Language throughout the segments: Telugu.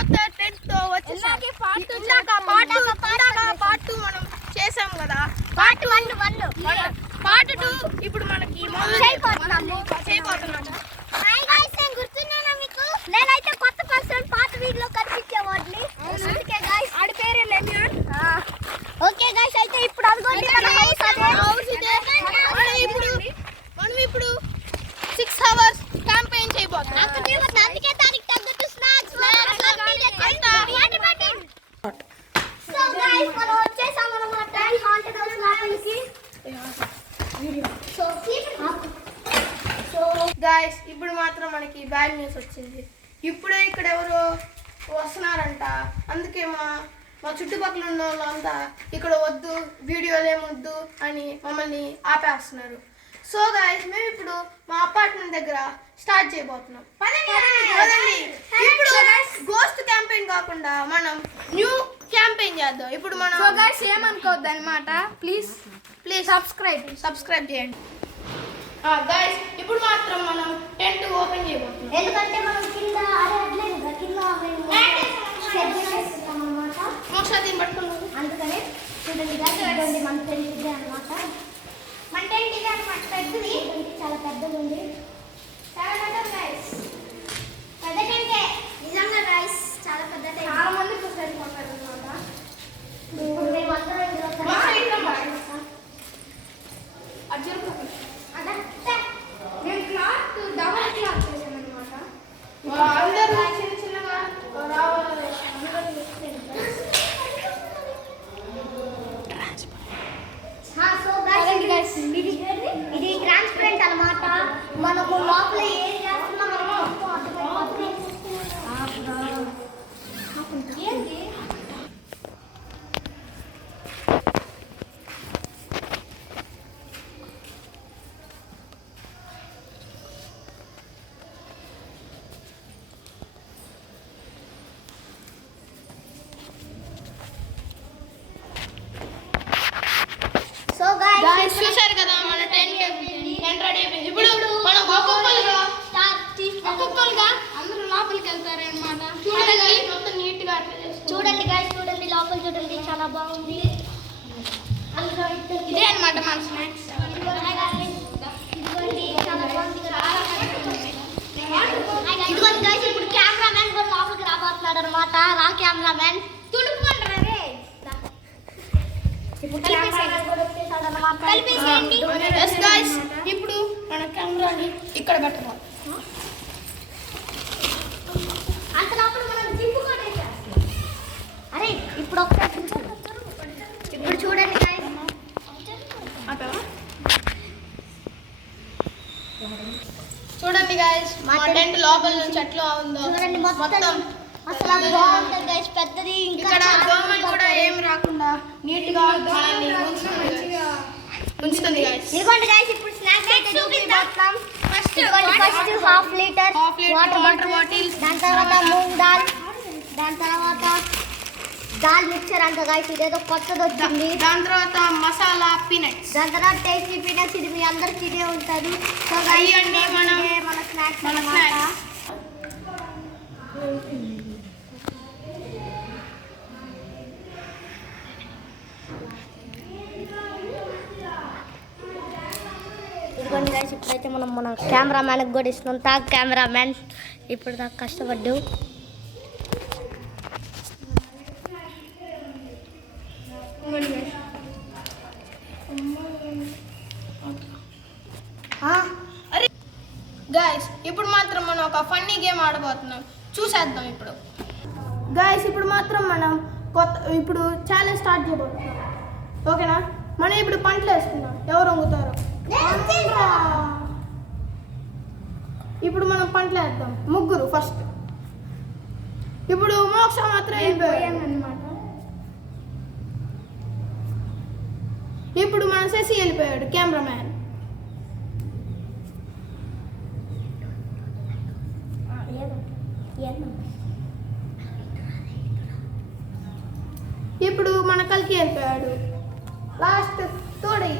కొత్త టెంట్ తో వచ్చేసాం. పార్ట్ 2 మనం చేసాం కదా. పార్ట్ 2 ఇప్పుడు మనకి చేయబోతున్నాం. గుర్తున్నానా మీకు? నేనైతే కొత్త పర్సన్ పాత వీడియోలో కనిపించేవాడిని. అందుకే గైస్ ఆడి పేరే లెమియన్. ఓకే గైస్ అయితే ఇప్పుడు అనుకోండి ఇప్పుడు 6 అవర్స్ క్యాంపెయిన్ చేయబోతున్నాం. అందుకే దానికి తగ్గట్టు స్నాక్స్ సో గైస్ మనం వచ్చేసాం అన్నమాట ఈ హాంటెడ్ హౌస్ లోపలికి. సో గైస్ ఇప్పుడు మాత్రం మనకి బ్యాడ్ న్యూస్ వచ్చింది. ఇప్పుడే ఇక్కడ ఎవరో వస్తున్నారంట. అందుకే మా చుట్టుపక్కల ఉన్న వాళ్ళంతా ఇక్కడ వద్దు, వీడియోలు ఏమొద్దు అని మమ్మల్ని ఆపేస్తున్నారు. సో గైస్ మేము ఇప్పుడు మా అపార్ట్మెంట్ దగ్గర స్టార్ట్ చేయబోతున్నాం. ఇప్పుడు గోస్ట్ క్యాంపెయిన్ కాకుండా మనం న్యూ క్యాంపెయిన్ చేద్దాం. ఇప్పుడు మనం ఏమనుకోవద్దు అనమాట. ప్లీజ్ సబ్స్క్రైబ్ చేయండి. గైస్ ఇప్పుడు మాత్రం మనం టెంట్ ఓపెన్ చేయబోతున్నాం. ఎందుకంటే మనం కింద మోక్షాన్ని పట్టుకున్నాం. అందుకనే చూడండి మన టెంట్ ఇదే అనమాట. మన టెంట్ ఇదే అనమాట. పెద్దది, చాలా పెద్దది ఉంది. చాలా పెద్దది గైస్. పెద్ద టెంటే నిజంగా గైస్, చాలా పెద్ద టెంట్. చాలా మంది సరిపోతారు అనమాట. ఇప్పుడు మేము అందరం నేను క్లాత్ డబల్ క్లాత్ చేశాను అనమాట. అందరూ చిన్న చిన్నగా రావాలి. ఇది ట్రాన్స్పరెంట్ అన్నమాట. మనము లోపల ఏం చేస్తున్నాం ఏంటి చూశారు కదా మన టెంట్ రెడీ అయిపోయింది. ఇప్పుడు మనం ఒక్కొక్కరుగా అందరూ లోపలికి వెళ్తారు అనమాట. చూడండి మొత్తం నీట్ గా చూడండి గైస్, చూడండి లోపల చూడండి, చాలా బాగుంది. ఇదే అనమాట మన స్నాక్స్. ఇదిగోండి గైస్, ఇప్పుడు కెమెరామెన్ కూడా లోపలికి రాబోతున్నాడు అనమాట. రా కెమెరామెన్. ఇప్పుడు కెమెరామెన్ కూడా వచ్చేసాడు అనమాట. కలిపేసేయండి. yes guys, ఇప్పుడు మన కెమెరాని ఇక్కడ పెట్టాలి. అంత లోపల మనం జిప్పు కూడా వేసేస్తాం. అరే ఇప్పుడు ఒకసారి ఇప్పుడు చూడండి గైస్, చూడండి గైస్ మా టెంట్ లోపల నుంచి ఎట్లా ఉందో. చూడండి మొత్తం అసలు బాగుంటుంది గైస్, పెద్దది. ఇక్కడ దోమలు కూడా ఏం రాకుండా నీట్ గా మనల్ని ఉంచుతుంది గైస్. ఇదిగోండి గైస్, ఇప్పుడు స్నాక్స్ అయితే చూపిస్తాం. First half litre water bottle, దాని తర్వాత మూంగ్ దాల్, దాని తర్వాత దాల్ మిక్చర్ అంట గైస్. ఇదేదో కొత్తది వచ్చింది. దాని తర్వాత మసాలా పీనట్స్, దాని తర్వాత టేస్టీ పీనట్స్. ఇది మీ అందరికి ఇదే ఉంటుంది. సో గైస్ అయ్యండి మన స్నాక్స్. ఇదిగోండి గైస్, ఇప్పుడైతే మనం మన కెమెరామ్యాన్కి కూడా ఇస్తున్నాం. తాగ్ కెమెరామ్యాన్, ఇప్పుడు దాకా కష్టపడ్డు. గైస్ ఇప్పుడు మాత్రం మనం ఒక ఫన్నీ గేమ్ ఆడబోతున్నాం. చూసేద్దాం ఇప్పుడు. గైస్ ఇప్పుడు మాత్రం మనం ఇప్పుడు ఛాలెంజ్ స్టార్ట్ చేయబోతున్నాం. ఓకేనా? మనం ఇప్పుడు పంటలు వేసుకుందాం. ఎవరు వంగుతారు? ఇప్పుడు మనం పంటలు వేద్దాం. ముగ్గురు ఫస్ట్. ఇప్పుడు మోక్ష మాత్రం వెళ్ళిపోయామన్నమాట. ఇప్పుడు మన శశి వెళ్ళిపోయాడు, కెమెరామ్యాన్. ఇప్పుడు మన కల్కి వెళ్ళిపోయాడు. లాస్ట్ తోడి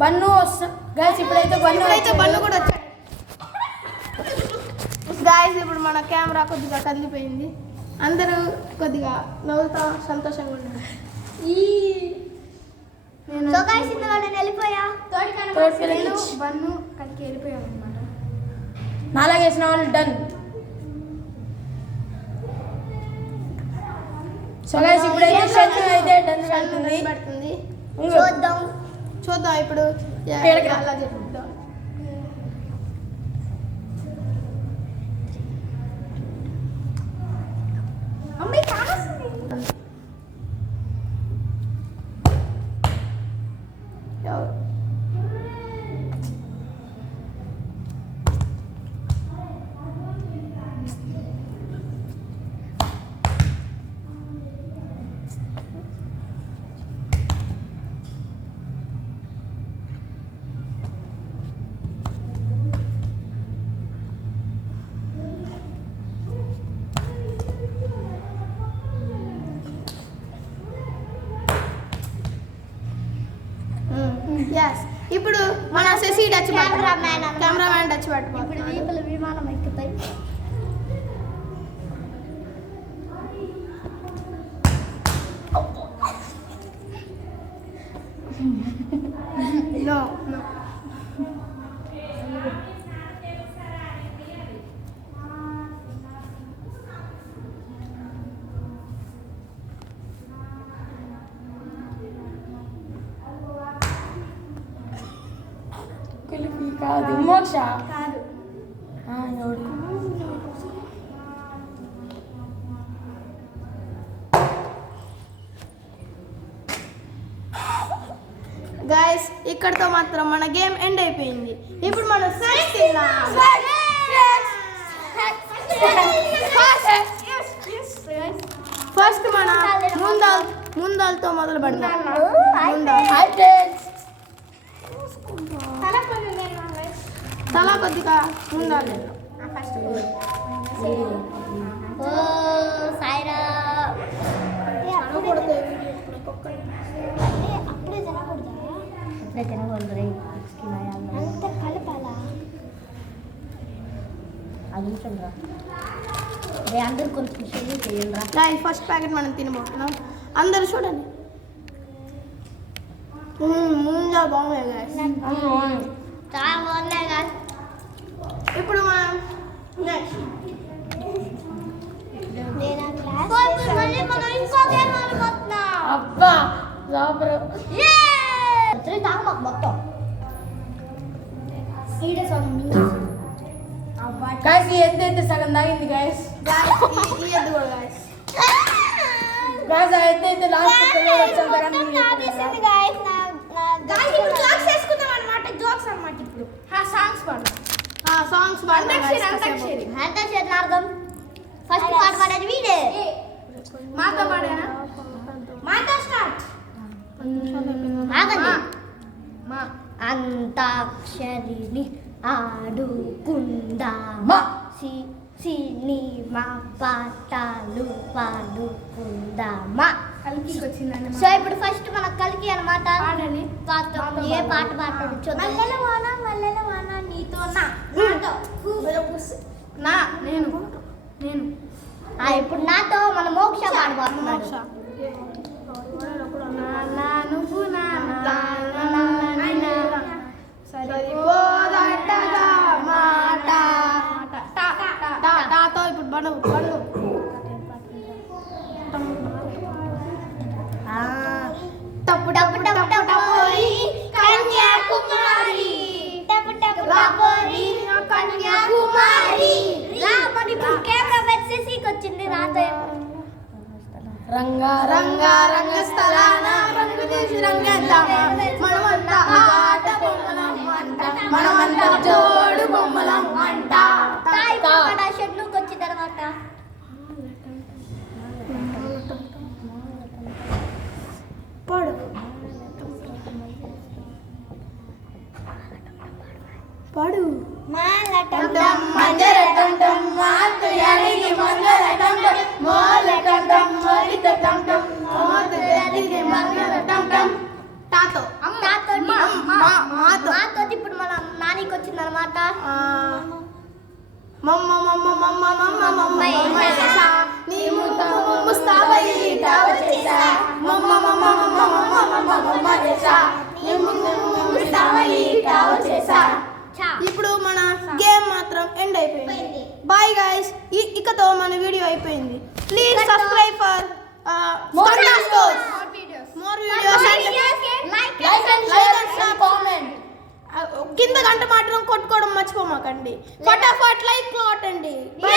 బన్ను గైస్, ఇప్పుడైతే బన్ను కూడా వచ్చాడు. గాయస్ ఇప్పుడు మన కెమెరా కొద్దిగా కందిపోయింది. అందరూ కొద్దిగా నవ్వుతా సంతోషంగా ఉన్నారు. సో గైస్ ఇందులో నేను వెళ్ళిపోయా. నేను బన్ను కలికి వెళ్ళిపోయాం అనమాట. నాలాగేసిన వాళ్ళు డన్. సో గైస్ ఇప్పుడైతే షెడ్ అయితే డన్ పెడుతుంది. చూద్దాం ఇప్పుడు పేడకి రా. అలా చెప్తాం. అమ్మాయి కానొస్తుంది. ఇప్పుడు మన శశి టచ్ కెమెరామ్యాన్ టచ్ ఇప్పుడు వీపుల విమానం ఎక్కుతాయి. నో కాదు మోక్ష కాదు. ఎవడు గైస్ ఇక్కడతో మాత్రం మన గేమ్ ఎండ్ అయిపోయింది. ఇప్పుడు మనం ఫస్ట్ మన ముందాలతో మొదలు పెడతాం. తలా కొద్దిగా ముందాలి. అప్పుడే తినకూడదు. అంత కలపాలా? అది చూడరా అందరు కొంచెం చేయండి. గైస్ ఫస్ట్ ప్యాకెట్ మనం తినబోతున్నాం. అందరూ చూడండి. ముందా బాగున్నాయి గైస్. చాలా బాగున్నాయి కదా. ఇప్పుడు మనం నెక్స్ట్ మళ్ళీ మనం ఇంకో గేమ్ ఆడబోతున్నాం. అబ్బా లోపల మొత్తం గాయస్ ఎంతైతే సగం తాగింది గాయస్. ఇయ్యద్దు కూడా గైస్. గాయస్ ఎంతైతే లాస్ట్ జోక్స్ అన్నమాట. ఇప్పుడు సాంగ్స్ పాడు. సాంగ్స్ ఫస్ట్ పాట పాడేది వీడే. మాతో పాడేనా? మాతో స్టార్ట్. ఆగండి. మా అంతాక్షరిని ఆడుకుందామా, సినిమా పాటలు పాడుకుందామా. కలికి వచ్చిందండి. సో ఇప్పుడు ఫస్ట్ మన కలికి అన్నమాట. పాడండి. ఏ పాట పాడతాడు చూద్దాం. మల్లెల వాన నీతో నా నేను ఇప్పుడు నాతో మన మోక్ష పాడబోతున్నాడు. సరిపోదటగా మాట తాతో ఇప్పుడు బను టప్పు టప్పు టప్పు టపోరి కన్యాకుమారి, టప్పు టప్పు టపోరి కన్యాకుమారి. మరి ఇప్పుడు కెమెరా వచ్చేసి వచ్చింది. రాతో రంగా రంగా రంగస్థలాన రంగు తీసి రంగేద్దామా, మనమంతా ఆట బొమ్మలం అంట, మనమంతా జోడు బొమ్మలం అంట. షెడ్లోకి వచ్చిన తర్వాత పాడు పాడు. మాలటం మంజరటం మాతయానికి మంజరటం మోలటం మరితటం మోతయానికి మంజరటం. తాతో మాతో మాతో ఇప్పుడు మన నానికి వచ్చిందనమాట. మమ్మ మమ్మ చేసా నీ ముస్తాబైట వచ్చేసా చేసా నీ ముస్తాబైట వచ్చేసా. ఇప్పుడు మన గేమ్ మాత్రం ఎండ్ అయిపోయింది. బాయ్ గైస్, ఇకతో మన వీడియో అయిపోయింది. Please subscribe for more videos like and comment. కింద గంట మాత్రం కొట్టుకోవడం మర్చిపోమాకండి. ఫటాఫట్ లైక్ కొట్టండి. బై.